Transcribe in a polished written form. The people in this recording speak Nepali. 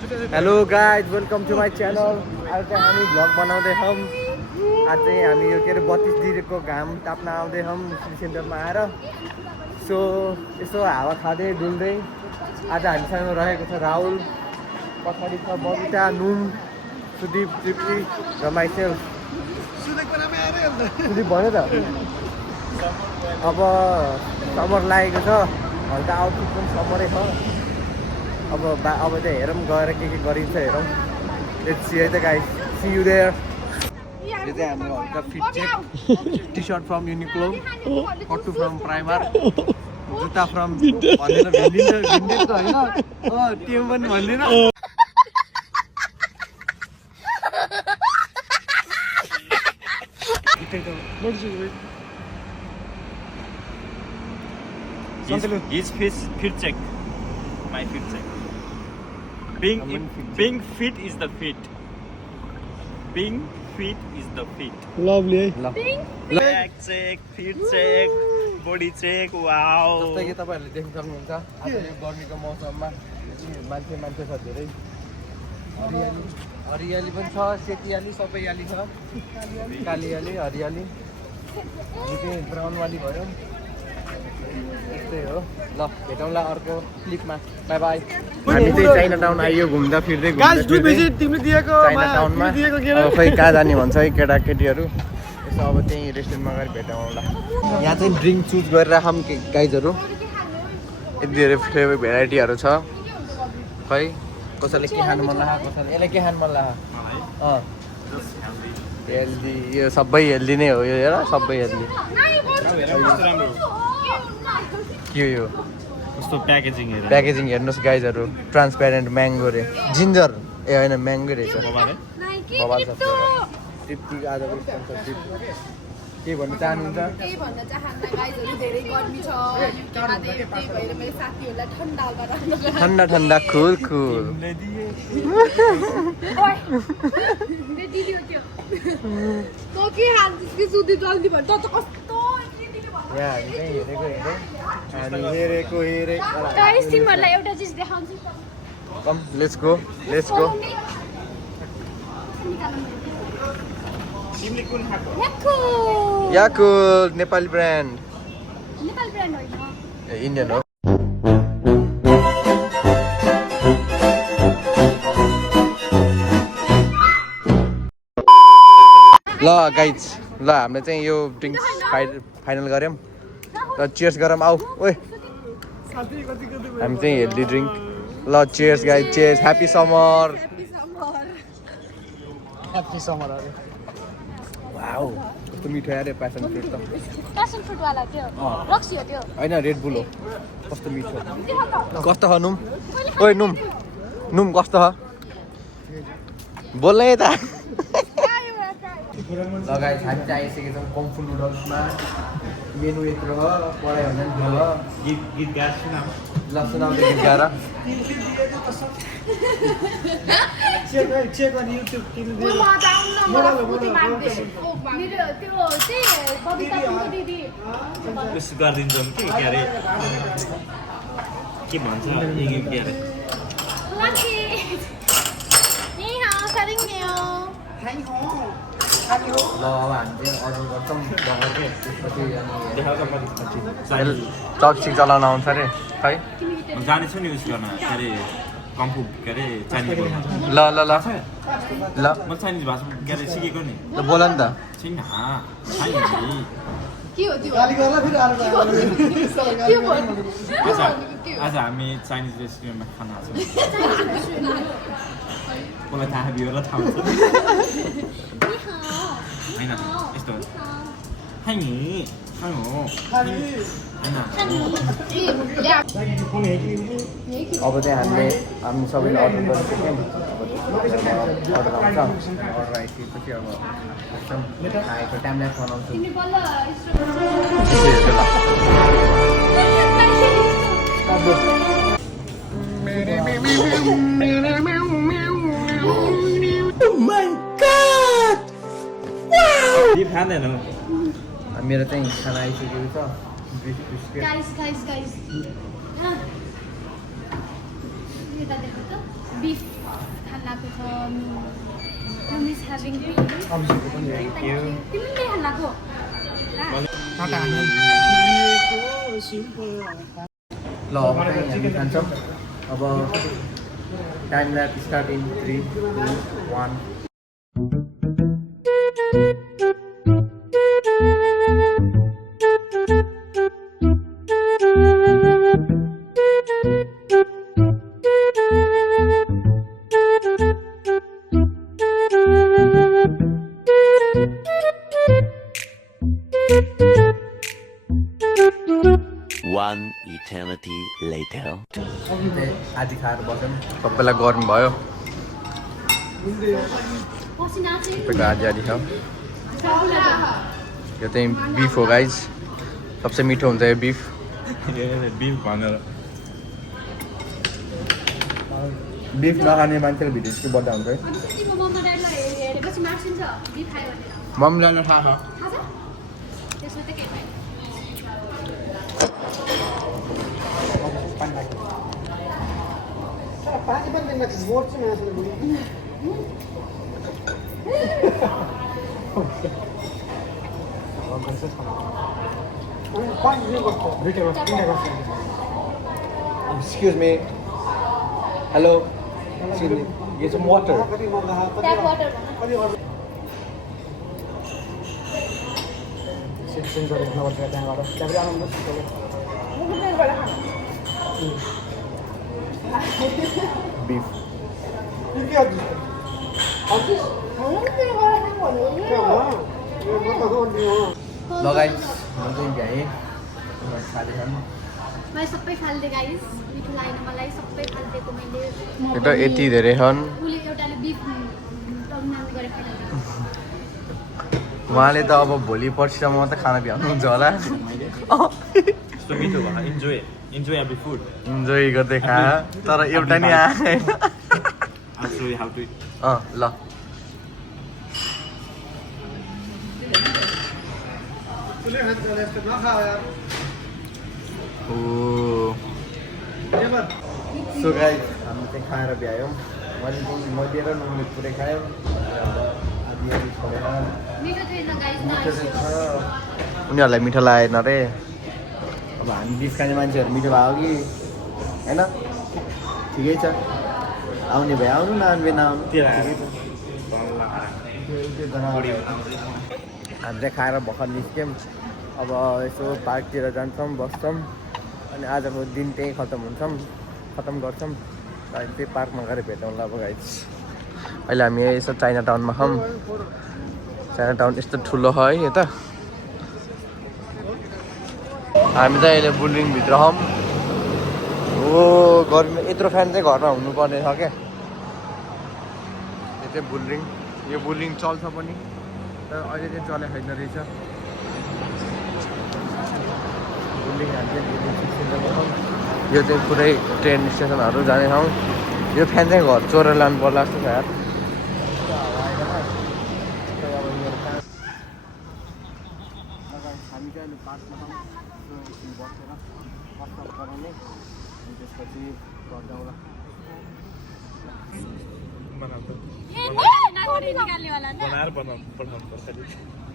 Hello guys welcome to my channel. आज चाहिँ हामी भ्लग बनाउँदैछौँ। आज चाहिँ हामी यो के अरे 32 डिग्रीको घाम ताप्न आउँदैछौँ सिटी सेन्टरमा आएर। सो यसो हावा खाँदै डुल्दै आज हामीसँग रहेको छ राहुल, पछाडि छ बबिता, नुम, सुदीप, तृप्ति र माइसेल्फ। सुदीप भन्यो त। अब समर लागेको छ, हल्का आउटफिट पनि समरै छ। अब चाहिँ हेरौँ गएर के गरिन्छ हेरौँ। लेट्स सी है त गाइस, सी यु देयर। यो चाहिँ हाम्रो हल्का fit check. T shirt from Uniqlo, कट्टु फ्रम प्राइमर, जुत्ता फ्रम भनेर भिन्डिन्छ होइन। टिम पनि भन्दिनँ। His fit check. My fit check. Being fit is the fit. Being fit is the fit. Lovely. Leg check, fit check, body check. Wow. जस्तै कि तपाईहरुले देख्न सक्नुहुन्छ आज यो गर्मीको मौसममा मान्छे छ धेरै। हरियाली पनि छ, सेतीयाली सबैयाली छ। कालीयाली, हरियाली, निकै ब्राउनवाली भयो। त्यस्तै हो। ल भेटौँला अर्को क्लिपमा। By by. हामी चाहिँ चाइना टाउन आइयो घुम्दा फिर्दै Guys, do visit तिमीले दिएको चाइना टाउनमा। अब खै कहाँ जाने भन्छ है केटाकेटीहरू। यसो अब त्यही रेस्टुरेन्टमा गएर भेटौँला। यहाँ चाहिँ ड्रिङ्क चुज गरिराखौँ गाइजहरू। यति धेरै फ्लेभर भेराइटीहरू छ। खै कसैले के खानु मन लाग्छ, कसैले यसलाई के खानु मन लाग्छ। हेल्दी, यो सबै हेल्दी नै हो। यो हेर सबै हेल्दी। के हो यो? कस्तो प्याकेजिङ हेर। प्याकेजिङ हेर्नुहोस् गाइजहरू, ट्रान्सप्यारेन्ट म्याङ्गो रे, जिन्जर ए होइन म्याङ्गो रहेछ। बबाल छ। तृप्ति आज पनि स्पोन्सरसिप। के भन्न चाहनुहुन्छ? केही भन्न चाहन्न गाइजहरु, धेरै गर्मी छ युकेमा, त्यही भएर मेरो साथीहरुलाई ठन्डा गराउन ठन्डा ठन्डा कुल कुल। ओइ दे दिदियो त्यो तो के हान्दिस कि सुधि जल्दी भन् त कस्तो दिदिले भन्। यहाँ हामी चाहिँ हेरेको गाइस तिमीहरुलाई एउटा चीज देखाउँछु। Come let's go let's go. याकुल नेपाली ब्रान्ड। नेपाली ब्रान्ड होइन, ए इन्डियन हो। ल गाइज, ल हामीले चाहिँ यो ड्रिङ्क्स फाइनल गऱ्यौँ। ल चियर्स गरौँ आऊ। ओए हामी चाहिँ हेल्दी ड्रिङ्क। ल cheers guys, cheers. Happy summer. Happy summer अरे। वाउ कस्तो मिठो अरे प्यासन फ्रुट त। प्यासन फ्रुट वाला त्यो रक्सी हो त्यो होइन रेड बुल हो। कस्तो मिठो। कस्तो छ नुम? ओए नुम, नुम कस्तो छ? बोल्नै त। लगाइ हामी चाहिँ आइसकेको छौँ कम्फु नुडल्समा। मेनु यत्रो हो, पढाइ हुँदैन थियो हो। गीत गाएर सुनाऊ। ल सुनाउँदै गीत गाएर। चेक गर्ने युट्युब म जाउँ न, मलाई स्कुटी माग्दै। मेरो त्यो चाहिँ बबिताको दिदी उस गरिदिन्छौँ कि के अरे के भन्छ के अरे लन्ची नि हाउ सरिङन्यो। ल अब हामी चाहिँ अर्डर गर्छौँ दबाई। त्यसपछि अनि चपस्टिक चलाउन आउँछ अरे खै। जानेछु नि उस गर्न के अरे कम्फु के अरे चाइनिज बोल्न। ल ल ल ल म चाइनिज भाषा के अरे सिकेको नि। ल बोल नि त। छैन के हो त्यो? के भन्नु? आज हामी चाइनिज रेस्टुरेन्टमा खाना आएको छौँ। मलाई थाहा बियो र थाहा हुन्छ होइन यस्तो हो। हाइ नि हाइ हो होइन। अब चाहिँ हामी सबैले अर्डर गरिसक्यौँ। अर्डर आउँछ। अर्डर आइसकेपछि अब खाएको टाइमलाई बनाउँछु। तिमी बल्ल खाँदैन। मेरो चाहिँ खाना आइसकेको छ। बिस्किट गाइस यता देखो त बिफ खान लाग्को छ मिस ह्याभिङ अभिषेकको पनि थ्याङ्क यू तिमीले खान लाग्को ल अब चाहिँ हामी खान्छौँ अब time lap start in 3 2 1 One eternity later. आदि खाएर बस्यौँ सबैलाई गर्मी भयो पसिना चाहिँ सबैको आदि आदि छ यो चाहिँ बिफ हो गाइज सबसे मिठो हुन्छ यो बिफ बिफ नखाने मान्छेले भिडियो चाहिँ बड्दा हुन्छ है अनि तिम्रो मम्मा ड्याडीलाई हेरेपछि मार्सिन्छ बिफ खायो भनेर मम्मीलाई थाहा छ थाहा छ त्यसमा त केही छैन Excuse me. Hello. Get some water. Tap water भन Beef. लगाइ मैले भ्याएँ साथी छन् मैले सबै फालिदिएँ गाइस मिठो लागेन मलाई सबै फालिदिएको मैले यो त यति धेरै छन् उसले एउटाले बिफ टर्मिनाल गरेर खाइरहेको उहाँले त अब भोलि पर्सिसम्म मात्रै खाना भ्याउनुहुन्छ होला यस्तो मिठो भन इन्जोय एभ्री फुड इन्जोय गर्दै खा तर एउटा नि आएन हाउ टु ल सो गाइस हामी चाहिँ खाएर भ्यायौँ मैले र नुनले पुरै खायौँ आदि आदि छोडेर मिठो थिएन गाइस मिठो चाहिँ छ उनीहरूलाई मिठो लागेन रे अब हामी बिफ खाने मान्छेहरू मिठो भयो कि होइन ठिकै छ आउने भए आउनु नआउने भए नआउनु ठिकै छ हामी चाहिँ खाएर भर्खर निस्क्यौँ अब यसो पार्कतिर जान्छौँ बस्छौँ अनि आजको दिन त्यहीँ खतम गर्छौँ अनि त्यही पार्कमा गएर भेटौँला अब गाइस अहिले हामी यसो चाइना टाउनमा छौँ चाइना टाउन यस्तो ठुलो छ है यता हामी चाहिँ अहिले बुलरिङभित्र छौँ हो गर्मी यत्रो फ्यान चाहिँ घरमा हुनुपर्ने छ क्या यो चाहिँ बुलरिङ यो बुलरिङ चल्छ पनि तर अहिले चाहिँ चलेको छैन रहेछ बुलरिङ हामी चाहिँ बुलरिङ स्टेसनमा छौँ यो चाहिँ पुरै ट्रेन स्टेसनहरू जाने ठाउँ यो फ्यान चाहिँ घर चोरेर लानु पर्ला जस्तो छ यार हामी चाहिँ अहिले पार्कमा छौँ बसेर प्रस्ताव गराउने अनि त्यसपछि घर जाउँला बनाएर बनाउनु पर्छ